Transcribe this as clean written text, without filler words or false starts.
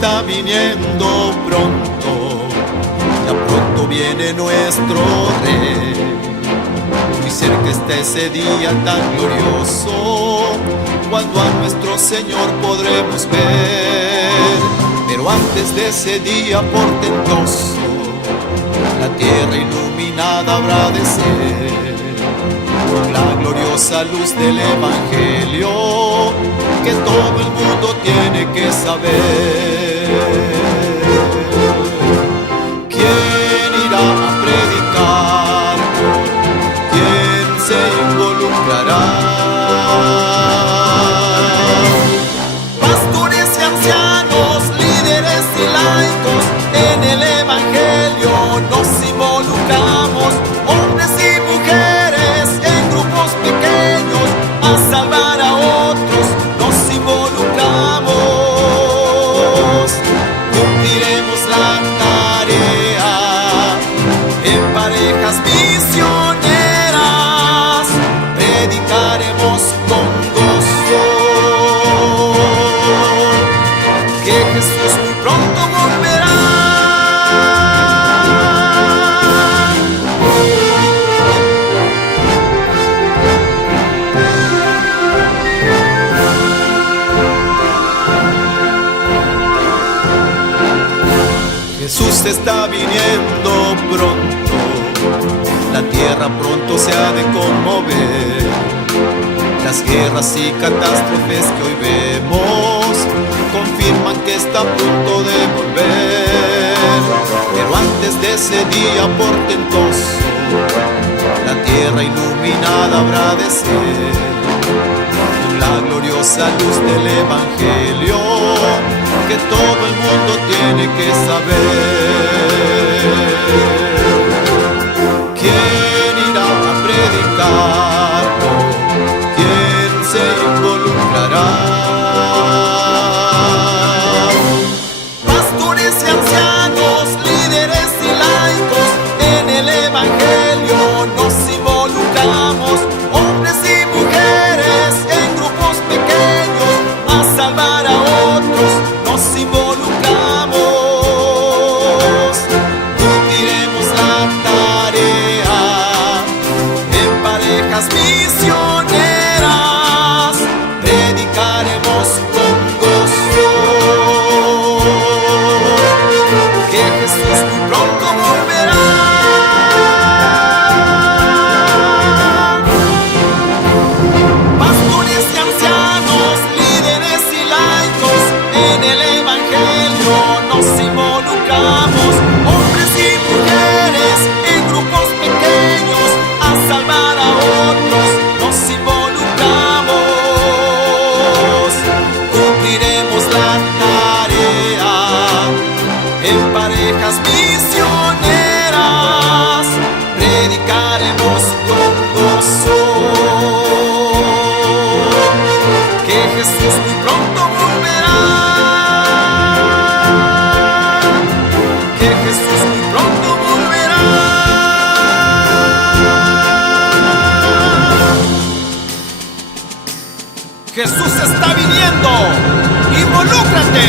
está viniendo pronto, ya pronto viene nuestro Rey. Muy cerca está ese día tan glorioso, cuando a nuestro Señor podremos ver. Pero antes de ese día portentoso, la tierra iluminada habrá de ser con la gloriosa luz del Evangelio que todo el mundo tiene que saber. ¿Quién irá a predicar? ¿Quién se involucrará? Pastores y ancianos, líderes y laicos, en el Evangelio nos involucramos, hombres y mujeres en grupos pequeños, a salvar a otros nos involucramos. Cumpliremos la tarea en parejas misioneras, predicaremos con gozo que Jesús muy pronto volverá. Jesús está viniendo pronto, la tierra pronto se ha de conmover. Las guerras y catástrofes que hoy vemos confirman que está a punto de volver. Pero antes de ese día portentoso, la tierra iluminada habrá de ser con la gloriosa luz del Evangelio que todo el mundo tiene que saber. ¿Quién irá a predicar? ¿Quién se involucrará? Pastores y ancianos, líderes y laicos, en el Evangelio nos involucramos, hombres y mujeres en grupos pequeños, a salvar a otros nos involucramos. Cumpliremos la tarea en parejas misioneras, predicaremos con gozo que Jesús muy pronto volverá. Pastores y ancianos, líderes y laicos, en el Evangelio nos involucramos, hombres y mujeres en grupos pequeños, a salvar a otros nos involucramos. Cumpliremos la tarea en parejas misioneras, predicaremos con gozo que Jesús muy pronto volverá, que Jesús muy pronto volverá. Jesús está viniendo, involúcrate.